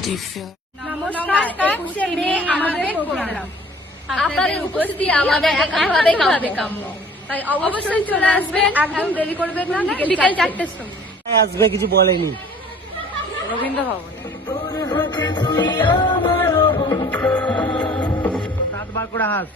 নমস্কার, 21শে মে আমাদের প্রোগ্রাম। আপনাদের উপস্থিতি আমাদের একান্তভাবে কাম্য। তাই অবশ্যই চলে আসবেন, একদম দেরি করবেন না। বিকেল 4টের সময় আসবে, কিছু বলেনি। রবীন্দ্র ভবনে দাঁত বার করে হাস।